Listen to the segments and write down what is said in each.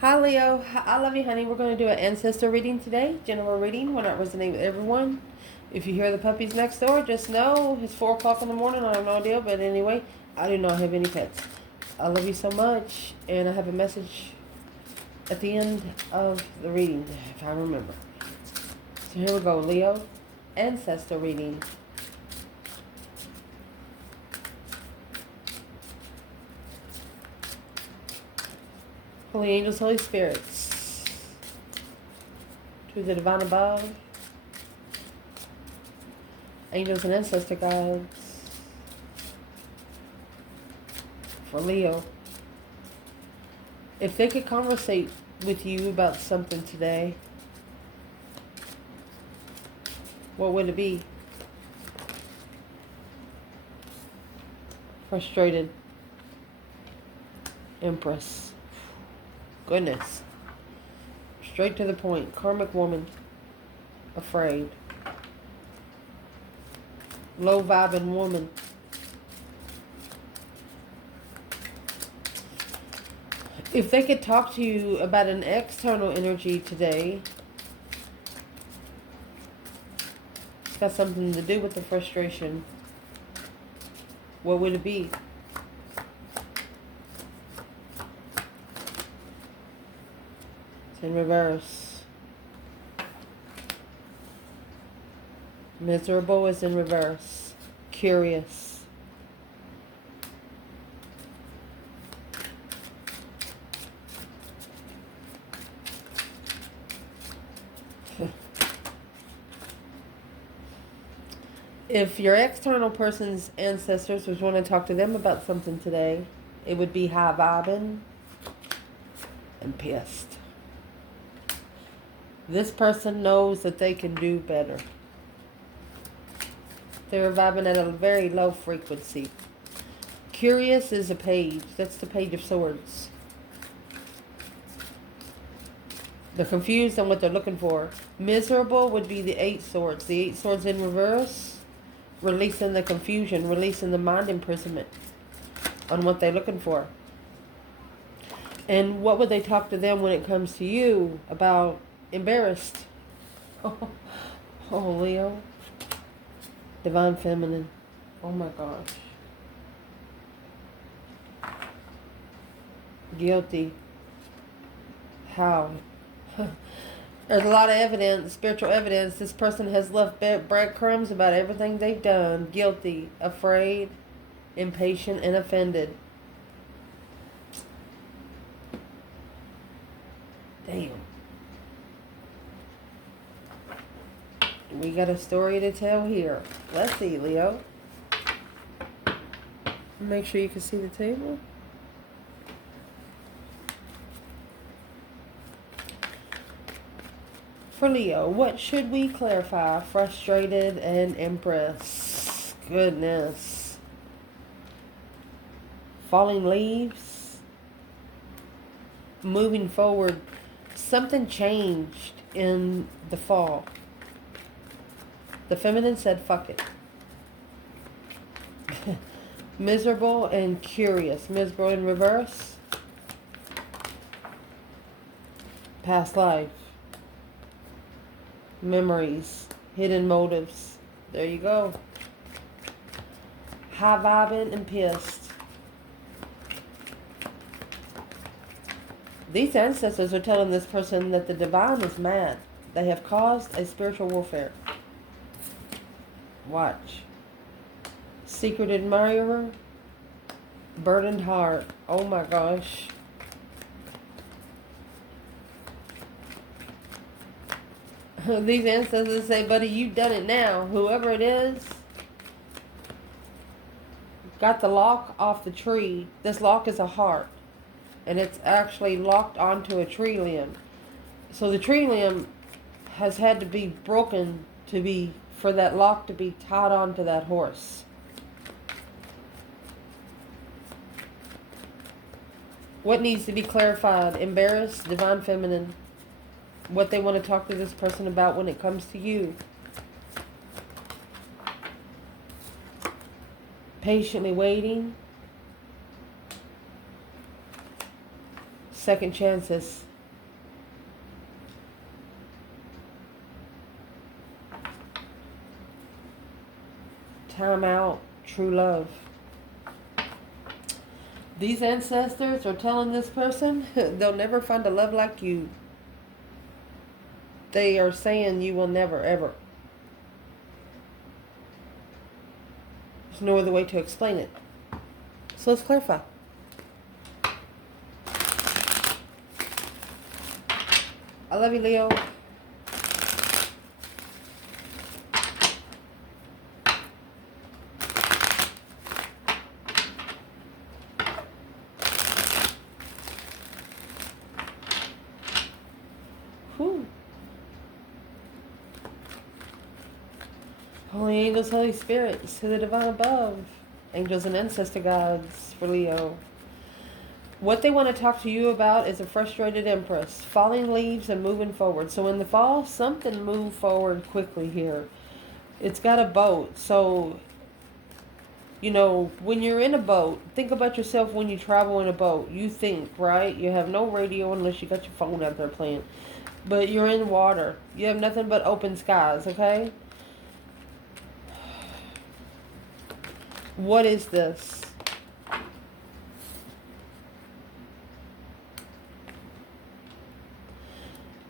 Hi Leo, I love you honey. We're going to do an ancestor reading today. General reading will not resonate with everyone. If you hear the puppies next door, just know it's 4 o'clock in the morning. I have no idea, but anyway, I do not have any pets. I love you so much, and I have a message at the end of the reading, if I remember. So here we go, Leo. Ancestor reading. Holy angels, Holy Spirits, to the divine above, angels and ancestor guides, for Leo. If they could conversate with you about something today, what would it be? Frustrated. Empress. Goodness. Straight to the point. Karmic woman. Afraid. Low vibing woman. If they could talk to you about an external energy today, it's got something to do with the frustration. What would it be? It's in reverse. Miserable is in reverse. Curious. If your external person's ancestors was want to talk to them about something today, it would be high vibing and pissed. This person knows that they can do better. They're vibing at a very low frequency. Curious is a page. That's the Page of Swords. They're confused on what they're looking for. Miserable would be the 8 swords. The 8 swords in reverse. Releasing the confusion, releasing the mind imprisonment on what they're looking for. And what would they talk to them when it comes to you about? Embarrassed. Oh, Leo. Divine feminine. Oh my gosh. Guilty. How? There's a lot of evidence, spiritual evidence. This person has left breadcrumbs about everything they've done. Guilty, afraid, impatient, and offended. Damn. We got a story to tell here. Let's see, Leo. Make sure you can see the table. For Leo, what should we clarify? Frustrated and Empress. Goodness. Falling leaves. Moving forward. Something changed in the fall. The feminine said, fuck it. Miserable and curious. Miserable in reverse. Past life. Memories, hidden motives. There you go. High vibing and pissed. These ancestors are telling this person that the divine is mad. They have caused a spiritual warfare. Watch. Secret admirer. Burdened heart. Oh my gosh. These ancestors say, buddy, you've done it now. Whoever it is got the lock off the tree. This lock is a heart. And it's actually locked onto a tree limb. So the tree limb has had to be broken for that lock to be tied onto that horse. What needs to be clarified? Embarrassed, divine feminine. What they want to talk to this person about when it comes to you. Patiently waiting. Second chances. time out, true love. These ancestors are telling this person they'll never find a love like you. They are saying you will never, ever. There's no other way to explain it. So let's clarify. I love you, Leo. Whew. Holy angels, Holy spirits, to the divine above. Angels and ancestor gods for Leo. What they want to talk to you about is a frustrated Empress. Falling leaves and moving forward. So in the fall, something moved forward quickly here. It's got a boat. So, you know, when you're in a boat, think about yourself when you travel in a boat. You think, right? You have no radio unless you got your phone out there playing. But you're in water. You have nothing but open skies, okay? What is this?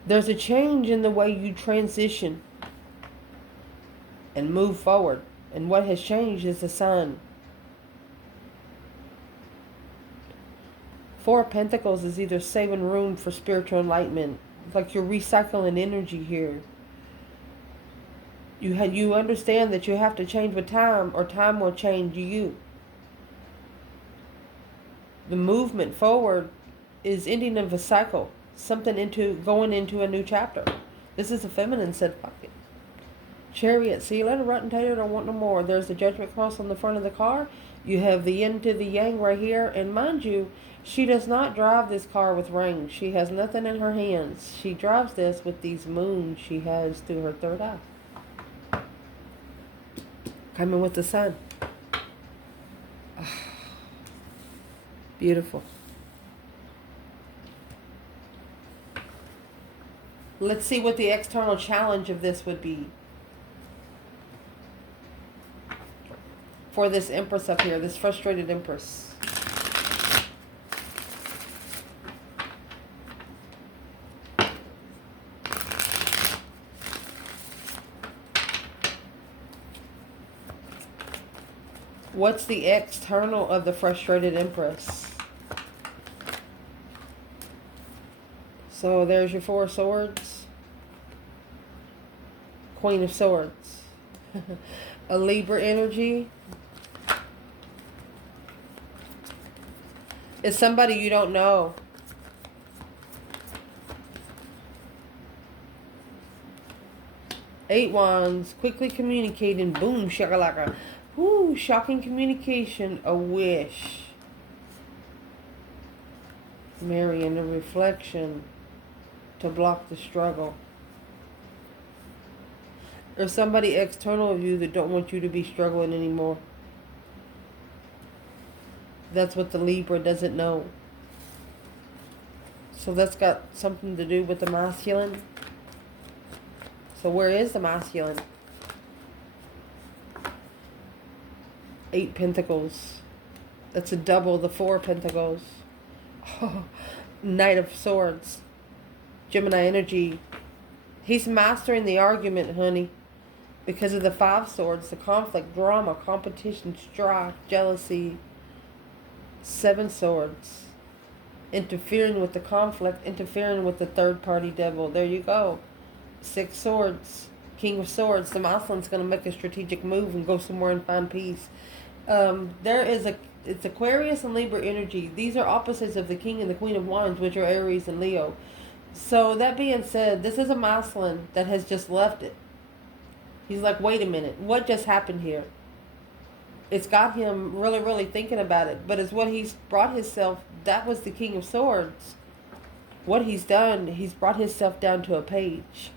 There's a change in the way you transition and move forward. And what has changed is the sun. Four of Pentacles is either saving room for spiritual enlightenment. Like you're recycling energy here. You understand that you have to change with time, or time will change you. The movement forward is ending of a cycle. Something going into a new chapter. This is a feminine said fuck it. Chariot. See, let a rotten tater don't want no more. There's the Judgment cross on the front of the car. You have the yin to the yang right here. And mind you, she does not drive this car with range. She has nothing in her hands. She drives this with these moons she has through her third eye. Coming with the sun. Oh, beautiful. Let's see what the external challenge of this would be. For this Empress up here, this frustrated Empress. What's the external of the frustrated Empress? So there's your Four of Swords. Queen of Swords. A Libra energy. It's somebody you don't know. Eight Wands. Quickly communicating. Boom, shakalaka. Whoo, shocking communication. A wish. Marrying a reflection to block the struggle. There's somebody external of you that don't want you to be struggling anymore. That's what the Libra doesn't know. So that's got something to do with the masculine. So where is the masculine? Eight Pentacles. That's a double the Four Pentacles. Oh, Knight of Swords. Gemini energy. He's mastering the argument, honey. Because of the Five Swords, the conflict, drama, competition, strife, jealousy. Seven Swords. Interfering with the conflict, interfering with the third party devil. There you go. Six Swords. King of Swords. The masculine's going to make a strategic move and go somewhere and find peace. It's Aquarius and Libra energy. These are opposites of the King and the Queen of Wands, which are Aries and Leo. So that being said, this is a masculine that has just left it. He's like, wait a minute, what just happened here? It's got him really, really thinking about it. But it's what he's brought himself, that was the King of Swords. What he's done, he's brought himself down to a page.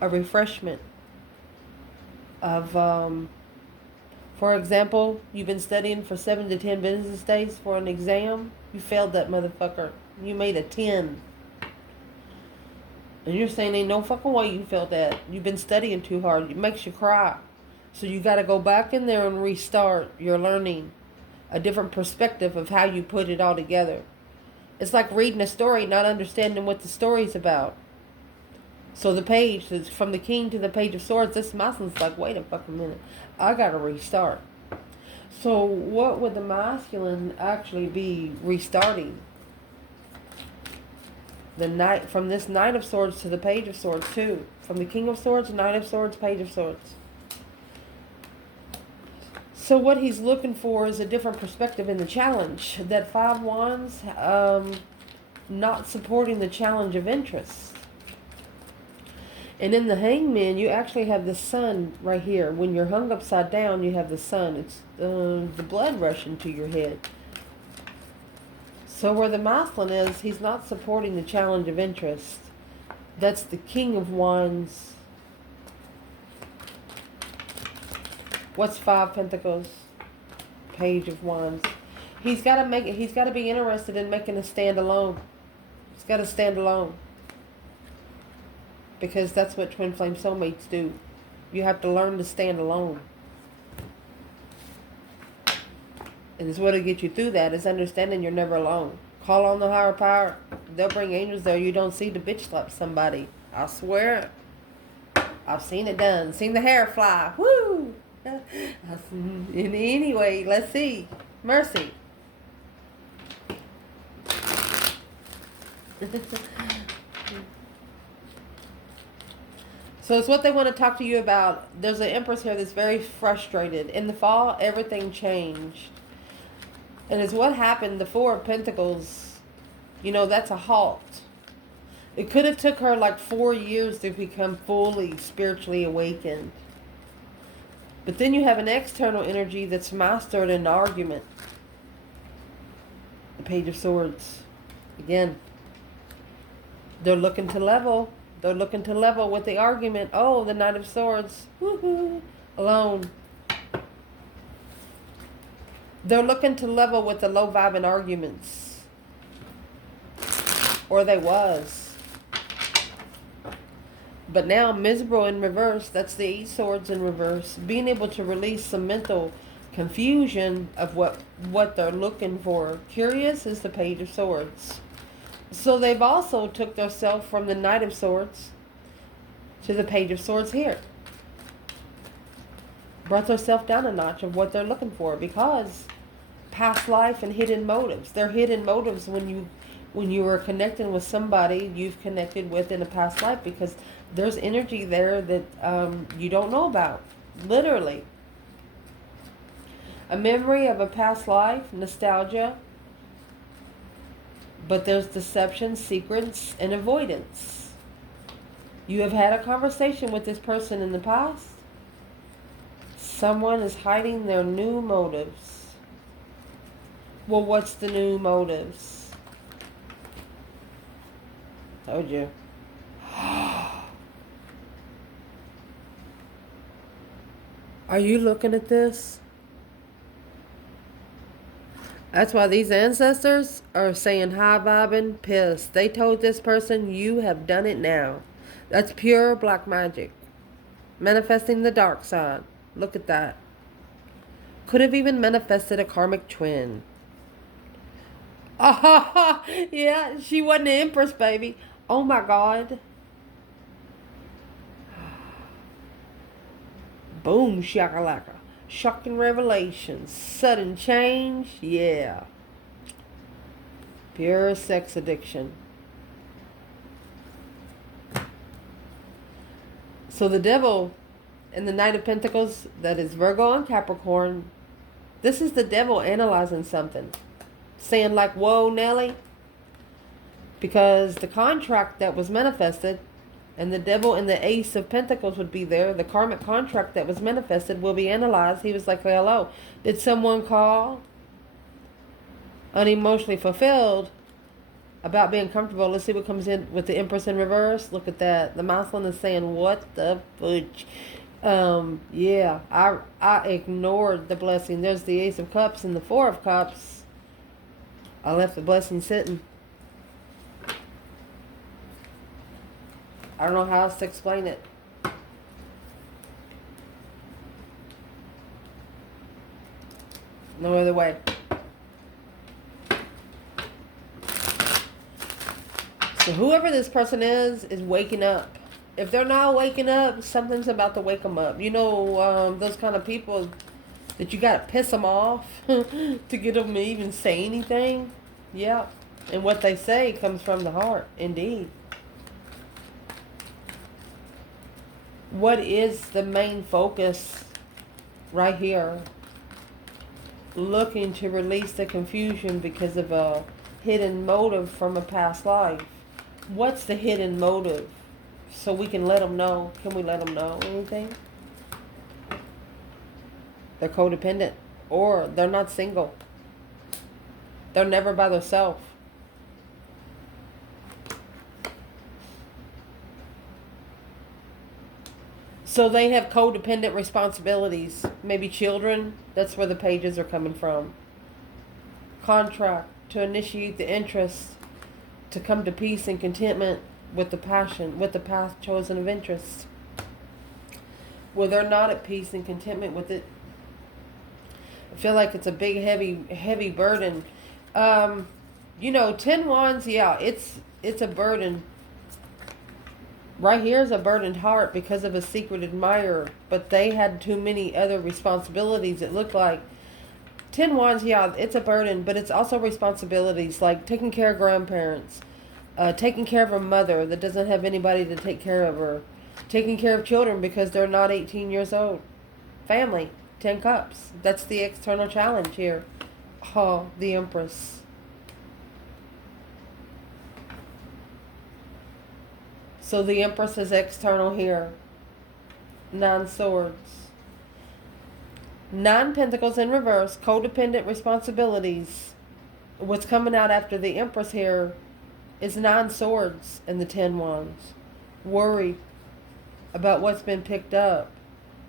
A refreshment of, for example, you've been studying for 7 to 10 business days for an exam. You failed that motherfucker. You made a 10. And you're saying ain't no fucking way you failed that. You've been studying too hard. It makes you cry. So you got to go back in there and restart your learning, a different perspective of how you put it all together. It's like reading a story, not understanding what the story's about. So the page, that's from the King to the Page of Swords, this masculine's like, wait a fucking minute, I got to restart. So what would the masculine actually be restarting? The knight, from this Knight of Swords to the Page of Swords too. From the King of Swords, Knight of Swords, Page of Swords. So what he's looking for is a different perspective in the challenge. That 5 Wands, not supporting the challenge of interest. And in the Hangman, you actually have the sun right here. When you're hung upside down, you have the sun. It's the blood rushing to your head. So where the masculine is, he's not supporting the challenge of interest. That's the King of Wands. What's 5 Pentacles? Page of Wands. He's got to make it. He's got to be interested in making a stand alone. He's got to stand alone. Because that's what twin flame soulmates do. You have to learn to stand alone. And it's what'll get you through that is understanding you're never alone. Call on the higher power. They'll bring angels there. You don't see to bitch slap somebody. I swear. I've seen it done. Seen the hair fly. Woo! Anyway, let's see. Mercy. So it's what they want to talk to you about. There's an Empress here that's very frustrated. In the fall, everything changed. And it's what happened. The 4 of Pentacles, you know, that's a halt. It could have took her like 4 years to become fully spiritually awakened. But then you have an external energy that's mastered an argument. The Page of Swords. Again, they're looking to level. They're looking to level with the argument. Oh, the Knight of Swords. Woohoo. Alone. They're looking to level with the low vibing arguments. Or they was. But now miserable in reverse. That's the 8 Swords in reverse. Being able to release some mental confusion of what they're looking for. Curious is the Page of Swords. So they've also took themselves from the Knight of Swords to the Page of Swords here. Brought themselves down a notch of what they're looking for, because past life and hidden motives. They're hidden motives when you were connecting with somebody you've connected with in a past life, because there's energy there that you don't know about. Literally. A memory of a past life, nostalgia. But there's deception, secrets, and avoidance. You have had a conversation with this person in the past. Someone is hiding their new motives. Well, what's the new motives? Told you. Are you looking at this? That's why these ancestors are saying high vibing, pissed. They told this person, you have done it now. That's pure black magic. Manifesting the dark side. Look at that. Could have even manifested a karmic twin. Oh, yeah, she wasn't an Empress, baby. Oh my God. Boom, shakalaka. Shocking revelations. Sudden change. Yeah. Pure sex addiction. So the devil and the Knight of Pentacles, that is Virgo and Capricorn. This is the devil analyzing something. Saying like, whoa, Nelly. Because the contract that was manifested, and the devil and the Ace of Pentacles would be there. The karmic contract that was manifested will be analyzed. He was like, hello, did someone call unemotionally fulfilled about being comfortable? Let's see what comes in with the Empress in reverse. Look at that. The masculine is saying, what the fudge? Yeah, I ignored the blessing. There's the Ace of Cups and the Four of Cups. I left the blessing sitting. I don't know how else to explain it. No other way. So whoever this person is waking up. If they're not waking up, something's about to wake them up. You know, those kind of people that you got to piss them off to get them to even say anything. Yeah. And what they say comes from the heart, indeed. What is the main focus right here? Looking to release the confusion because of a hidden motive from a past life. What's the hidden motive? So we can let them know. Can we let them know anything? They're codependent. Or they're not single. They're never by themselves. So they have codependent responsibilities. Maybe children. That's where the pages are coming from. Contract. To initiate the interest. To come to peace and contentment with the passion. With the path chosen of interest. Where they're not at peace and contentment with it. I feel like it's a big, heavy burden. You know, 10 wands, yeah, it's a burden. Right here is a burdened heart because of a secret admirer. But they had too many other responsibilities, it looked like. 10 wands, yeah, it's a burden, but it's also responsibilities like taking care of grandparents, taking care of a mother that doesn't have anybody to take care of her, taking care of children because they're not 18 years old. Family, 10 cups. That's the external challenge here. Oh, the Empress. So the Empress is external here. 9 swords. 9 pentacles in reverse. Codependent responsibilities. What's coming out after the Empress here is 9 swords and the 10 wands. Worried about what's been picked up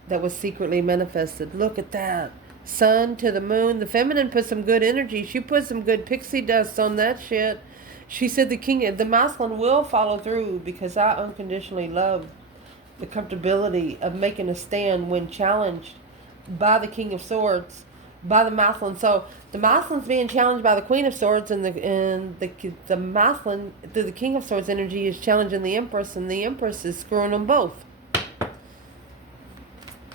that was secretly manifested. Look at that. Sun to the moon. The feminine put some good energy. She put some good pixie dust on that shit. She said the masculine will follow through because I unconditionally love the comfortability of making a stand when challenged by the King of Swords, by the masculine. So the masculine's being challenged by the Queen of Swords, and the masculine through the King of Swords energy is challenging the Empress, and the Empress is screwing them both.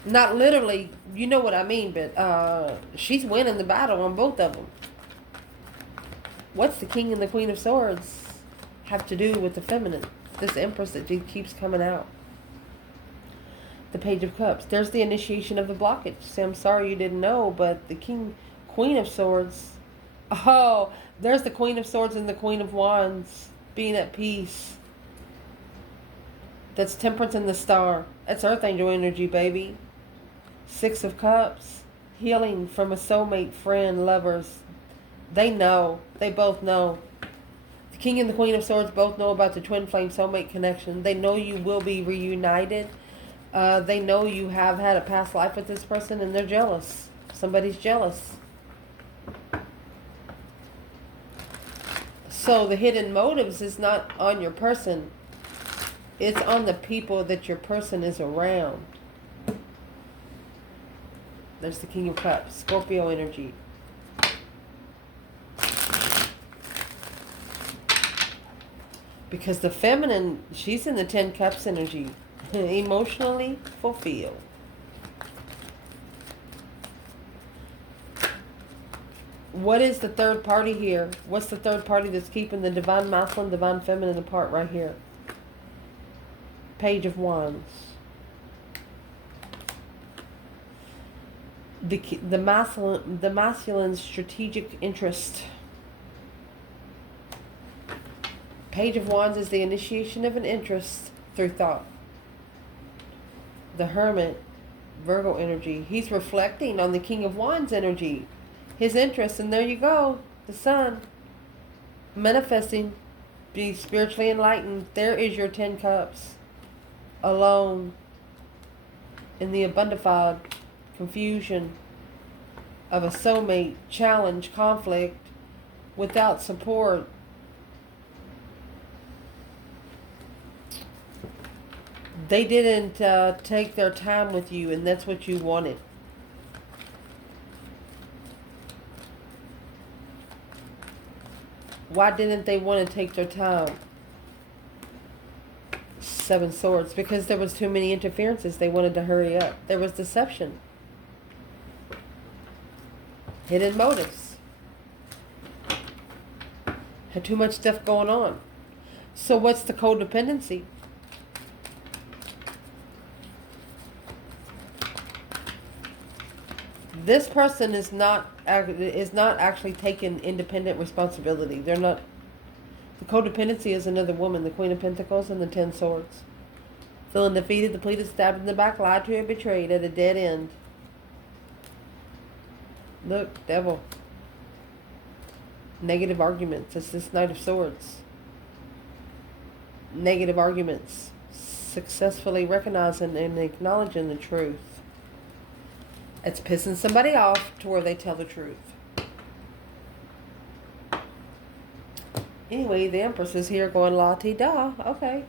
Not literally, you know what I mean, but she's winning the battle on both of them. What's the King and the Queen of Swords have to do with the feminine? This Empress that keeps coming out. The Page of Cups. There's the initiation of the blockage. Say, I'm sorry you didn't know, but the Queen of Swords. Oh, there's the Queen of Swords and the Queen of Wands being at peace. That's Temperance and the Star. That's Earth Angel energy, baby. 6 of Cups. Healing from a soulmate, friend, lovers. They know. They both know. The King and the Queen of Swords both know about the twin flame soulmate connection. They know you will be reunited. They know you have had a past life with this person and they're jealous. Somebody's jealous. So the hidden motives is not on your person. It's on the people that your person is around. There's the King of Cups. Scorpio energy. Because the feminine, she's in the 10 Cups energy. Emotionally fulfilled. What is the third party here? What's the third party that's keeping the divine masculine, divine feminine apart right here? Page of Wands. The masculine's strategic interest. Page of Wands is the initiation of an interest through thought. The Hermit, Virgo energy. He's reflecting on the King of Wands energy. His interest, and there you go. The Sun. Manifesting. Be spiritually enlightened. There is your 10 Cups. Alone. In the abundified confusion of a soulmate, challenge, conflict, without support. They didn't take their time with you, and that's what you wanted. Why didn't they want to take their time? 7 Swords. Because there was too many interferences. They wanted to hurry up. There was deception. Hidden motives. Had too much stuff going on. So what's the codependency? This person is not actually taking independent responsibility. They're not. The codependency is another woman, the Queen of Pentacles and the 10 Swords. Feeling defeated, depleted, stabbed in the back, lied to, or betrayed at a dead end. Look, Devil. Negative arguments. It's this Knight of Swords. Negative arguments. Successfully recognizing and acknowledging the truth. It's pissing somebody off to where they tell the truth. Anyway, the Empress is here going la-ti-da. Okay.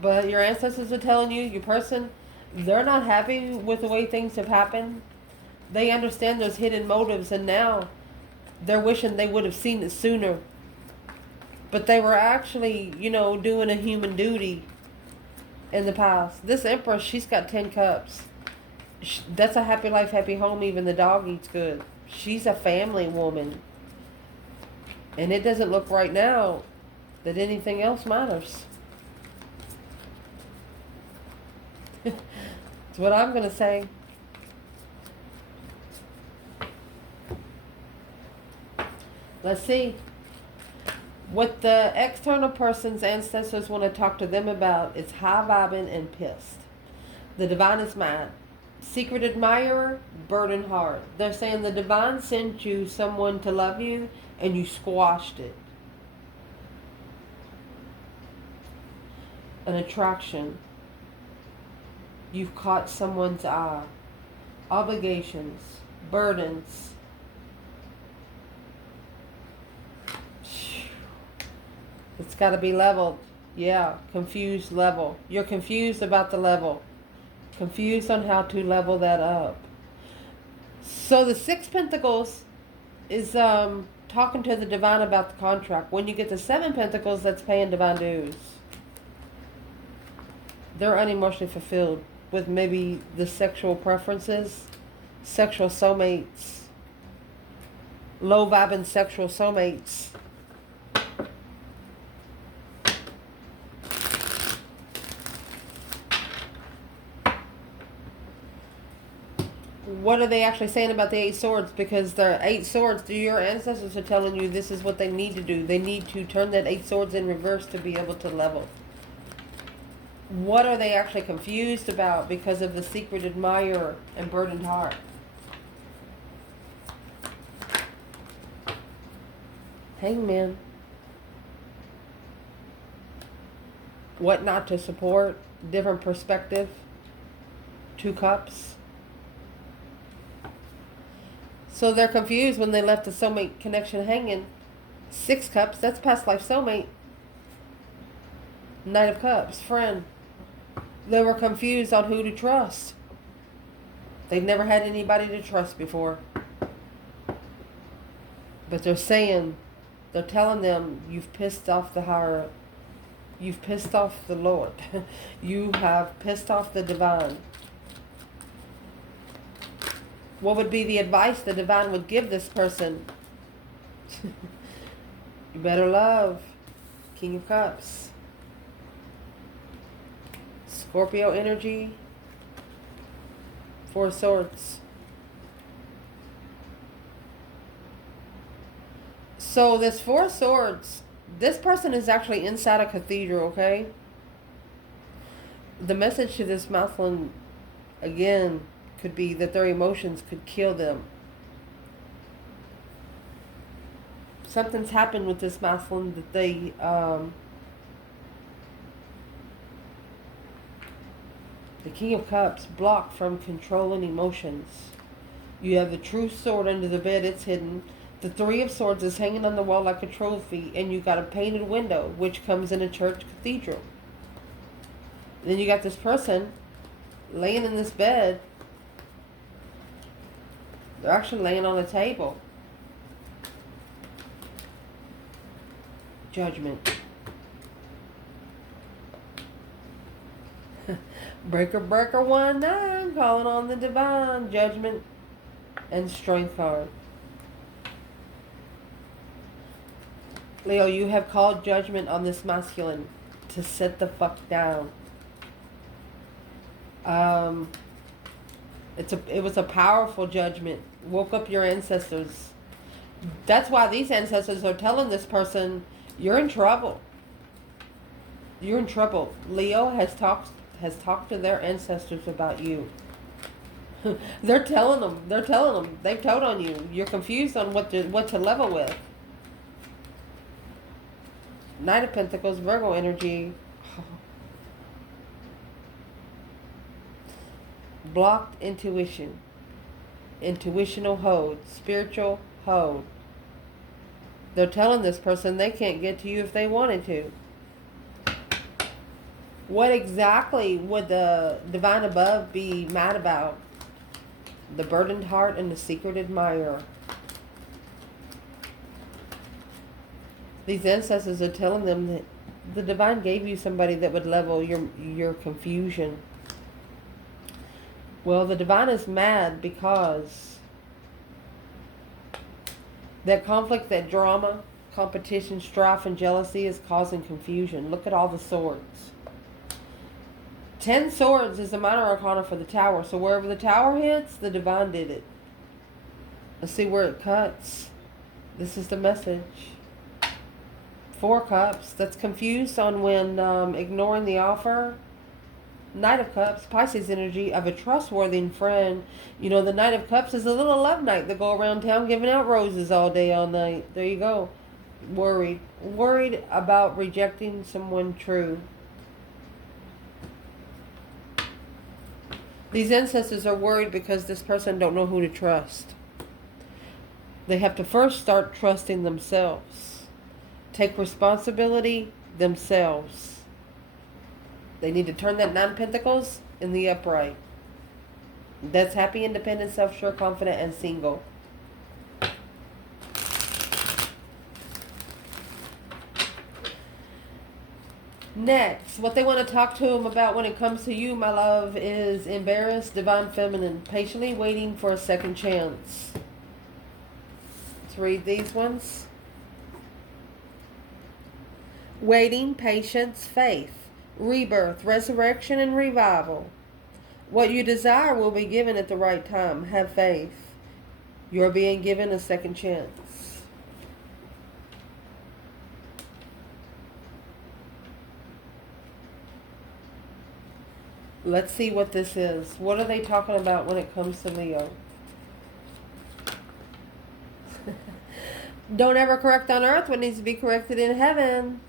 But your ancestors are telling you, your person, they're not happy with the way things have happened. They understand there's hidden motives, and now they're wishing they would have seen it sooner. But they were actually, doing a human duty in the past. This Empress, she's got 10 cups. That's a happy life, happy home. Even the dog eats good. She's a family woman. And it doesn't look right now that anything else matters. That's what I'm going to say. Let's see. What the external person's ancestors want to talk to them about is high vibing and pissed. The divine is mad. Secret admirer, burdened heart. They're saying the divine sent you someone to love you and you squashed it. An attraction. You've caught someone's eye. Obligations, burdens. It's got to be leveled. Yeah, confused level. You're confused about the level. Confused on how to level that up. So the 6 Pentacles is talking to the divine about the contract. When you get the 7 Pentacles, that's paying divine dues. They're unemotionally fulfilled with maybe the sexual preferences, sexual soulmates, low vibing sexual soulmates. What are they actually saying about the 8 Swords? Because the 8 Swords, your ancestors are telling you this is what they need to do. They need to turn that 8 Swords in reverse to be able to level. What are they actually confused about because of the secret admirer and burdened heart? Hangman. What not to support? Different perspective. 2 Cups. So they're confused when they left the soulmate connection hanging. 6 Cups, that's past life soulmate. Knight of Cups, friend. They were confused on who to trust. They've never had anybody to trust before. But they're telling them, you've pissed off the higher, you've pissed off the Lord. You have pissed off the divine. What would be the advice the divine would give this person? You better love. King of Cups. Scorpio energy. 4 Swords. So this 4 Swords, this person is actually inside a cathedral, okay? The message to this masculine, again, could be that their emotions could kill them. Something's happened with this masculine that they the King of Cups, blocked from controlling emotions. You have the true sword under the bed, it's hidden. The 3 of Swords is hanging on the wall like a trophy, and you got a painted window, which comes in a church cathedral. Then you got this person laying in this bed, They're actually laying on the table. Judgment. Breaker, breaker, 1-9, calling on the divine. Judgment and strength card. Leo, you have called judgment on this masculine to sit the fuck down. It was a powerful judgment. Woke up your ancestors. That's why these ancestors are telling this person, you're in trouble. You're in trouble. Leo has talked to their ancestors about you. They're telling them. They've told on you. You're confused on what to level with. Knight of Pentacles, Virgo energy. Blocked intuition. Intuitional hold. Spiritual hold. They're telling this person they can't get to you if they wanted to. What exactly would the divine above be mad about? The burdened heart and the secret admirer. These ancestors are telling them that the divine gave you somebody that would level your confusion. Well, the divine is mad because that conflict, that drama, competition, strife, and jealousy is causing confusion. Look at all the swords. 10 swords is the minor arcana for the tower. So wherever the tower hits, the divine did it. Let's see where it cuts. This is the message. 4 cups. That's confused on when ignoring the offer. Knight of Cups, Pisces energy of a trustworthy friend. You know, the Knight of Cups is a little love knight that go around town giving out roses all day, all night. There you go. Worried. Worried about rejecting someone true. These ancestors are worried because this person don't know who to trust. They have to first start trusting themselves. Take responsibility themselves. They need to turn that 9 of Pentacles in the upright. That's happy, independent, self-sure, confident, and single. Next, what they want to talk to him about when it comes to you, my love, is embarrassed, divine feminine, patiently waiting for a second chance. Let's read these ones. Waiting, patience, faith, rebirth, resurrection, and revival. What you desire will be given at the right time. Have faith. You're being given a second chance. Let's see what this is. What are they talking about when it comes to Leo? Don't ever correct on earth what needs to be corrected in heaven.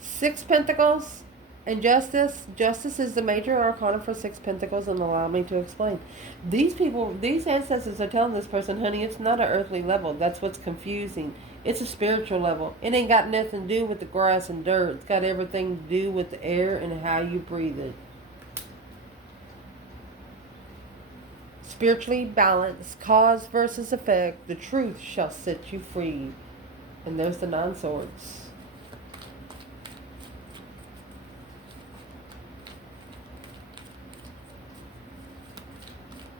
6 Pentacles and Justice. Justice is the major arcana for 6 Pentacles, and allow me to explain. These people, these ancestors are telling this person, honey, it's not an earthly level. That's what's confusing. It's a spiritual level. It ain't got nothing to do with the grass and dirt. It's got everything to do with the air and how you breathe it. Spiritually balanced, cause versus effect. The truth shall set you free. And there's the 9 swords.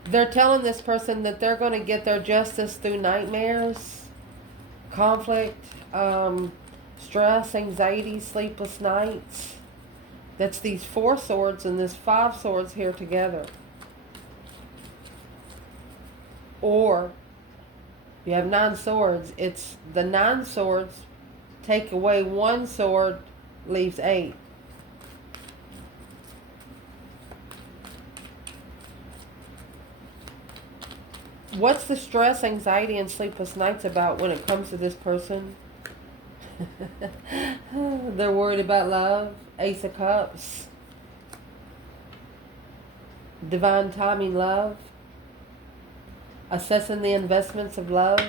They're telling this person that they're going to get their justice through nightmares, conflict, stress, anxiety, sleepless nights. That's these 4 swords and this 5 swords here together. Or you have 9 swords. It's the 9 swords. Take away 1 sword, leaves 8. What's the stress, anxiety, and sleepless nights about when it comes to this person? They're worried about love. Ace of Cups. Divine timing, love. Assessing the investments of love.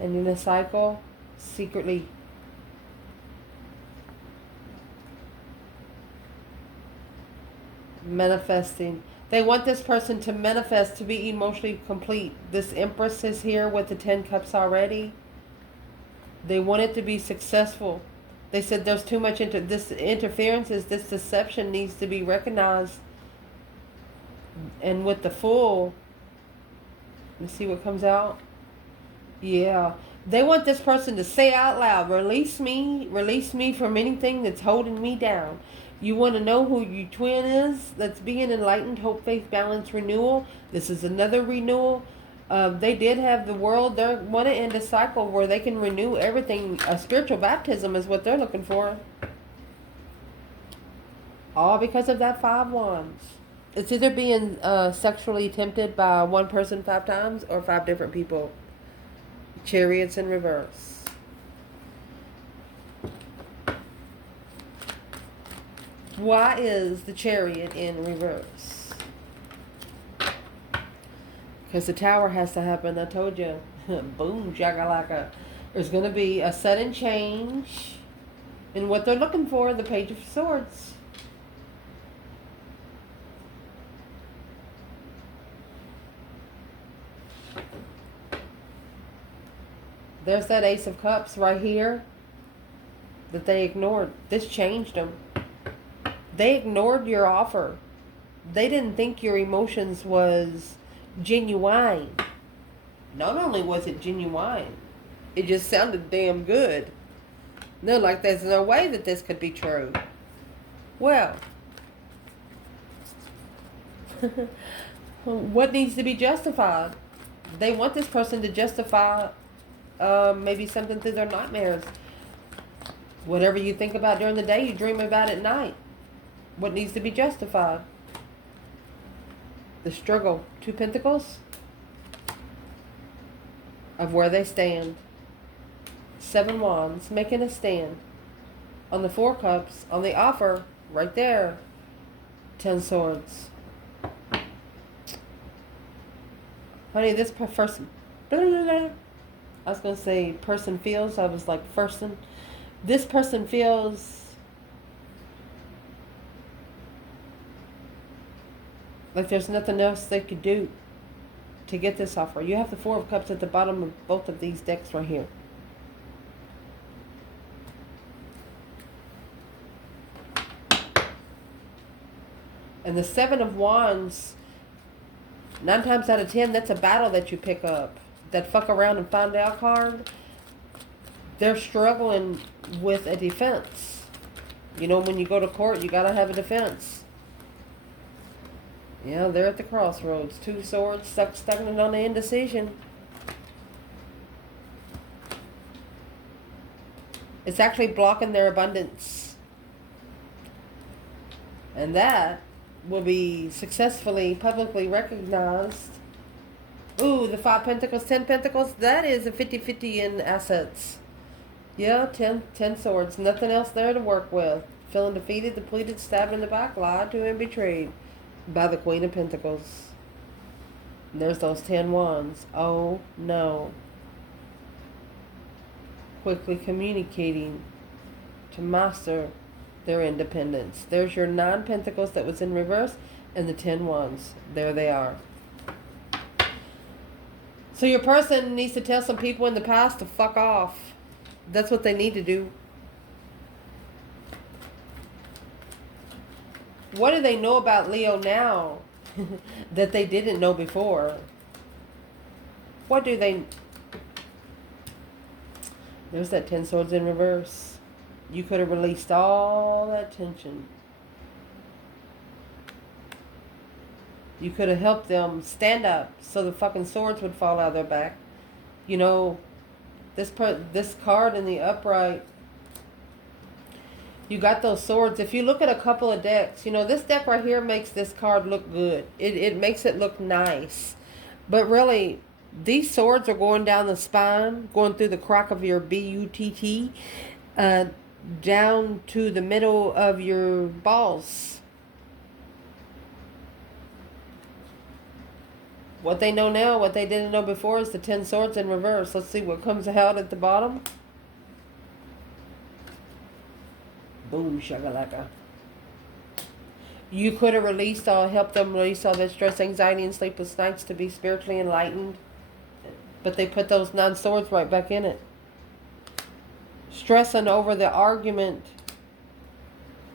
And in a cycle, secretly. Manifesting. They want this person to manifest, to be emotionally complete. This Empress is here with the 10 cups already. They want it to be successful. They said there's too much this interference, this deception needs to be recognized. And with the Fool, let's see what comes out. Yeah. They want this person to say out loud, release me from anything that's holding me down. You want to know who your twin is? Let's be an enlightened hope, faith, balance, renewal. This is another renewal. They did have the world. They want to end a cycle where they can renew everything. A spiritual baptism is what they're looking for. All because of that 5 wands. It's either being sexually tempted by one person 5 times or 5 different people. Chariots in reverse. Why is the Chariot in reverse? Because the Tower has to happen. I told you. Boom, shakalaka. There's going to be a sudden change in what they're looking for. The Page of Swords. There's that Ace of Cups right here that they ignored. This changed them. They ignored your offer. They didn't think your emotions was genuine. Not only was it genuine, it just sounded damn good. They're like, there's no way that this could be true. Well, what needs to be justified? They want this person to justify maybe something through their nightmares. Whatever you think about during the day, you dream about at night. What needs to be justified? The struggle. 2 Pentacles. Of where they stand. 7 Wands. Making a stand. On the 4 Cups. On the offer. Right there. 10 Swords. Honey, this person... I was going to say person feels. I was like person. This person feels... like there's nothing else they could do to get this offer. You have the 4 of Cups at the bottom of both of these decks right here. And the 7 of Wands, 9 times out of 10, that's a battle that you pick up. That fuck around and find out card, they're struggling with a defense. You know, when you go to court, you gotta have a defense. Yeah, they're at the crossroads. 2 Swords, stuck on the indecision. It's actually blocking their abundance. And that will be successfully, publicly recognized. Ooh, the 5 Pentacles, 10 Pentacles. That is a 50-50 in assets. Yeah, 10 Swords. Nothing else there to work with. Feeling defeated, depleted, stabbed in the back, lied to and betrayed by the Queen of Pentacles. And there's those 10 Wands. Oh, no. Quickly communicating to master their independence. There's your 9 Pentacles that was in reverse and the 10 Wands. There they are. So your person needs to tell some people in the past to fuck off. That's what they need to do. What do they know about Leo now that they didn't know before? What do they... There's that 10 Swords in reverse. You could have released all that tension. You could have helped them stand up so the fucking swords would fall out of their back. You know, this card in the upright, you got those swords. If you look at a couple of decks, you know, this deck right here makes this card look good. It makes it look nice. But really, these swords are going down the spine, going through the crack of your butt, down to the middle of your balls. What they know now, what they didn't know before, is the 10 Swords in reverse. Let's see what comes out at the bottom. Boom, shakalaka. You could have released or helped them release all their stress, anxiety, and sleepless nights to be spiritually enlightened. But they put those 9 swords right back in it. Stressing over the argument.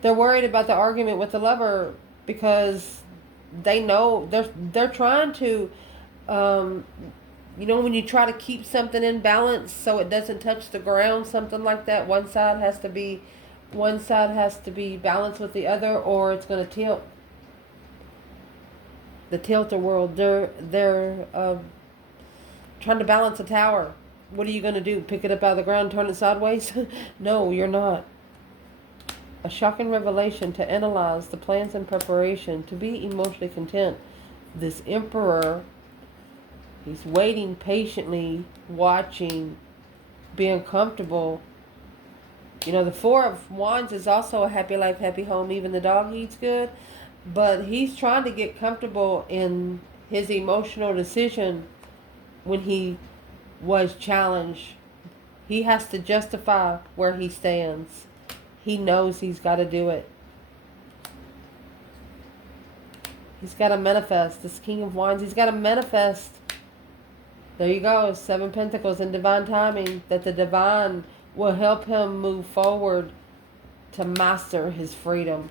They're worried about the argument with the lover because they know they're trying to, when you try to keep something in balance so it doesn't touch the ground, something like that. One side has to be balanced with the other, or it's going to tilt. The tilter world. They're trying to balance a tower. What are you going to do? Pick it up out of the ground, turn it sideways? No, you're not. A shocking revelation to analyze the plans and preparation to be emotionally content. This emperor, he's waiting patiently, watching, being comfortable. The 4 of Wands is also a happy life, happy home. Even the dog eats good. But he's trying to get comfortable in his emotional decision when he was challenged. He has to justify where he stands. He knows he's got to do it. He's got to manifest. This King of Wands, he's got to manifest. There you go. 7 Pentacles in divine timing. That the divine will help him move forward to master his freedom.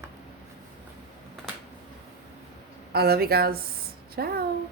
I love you guys. Ciao.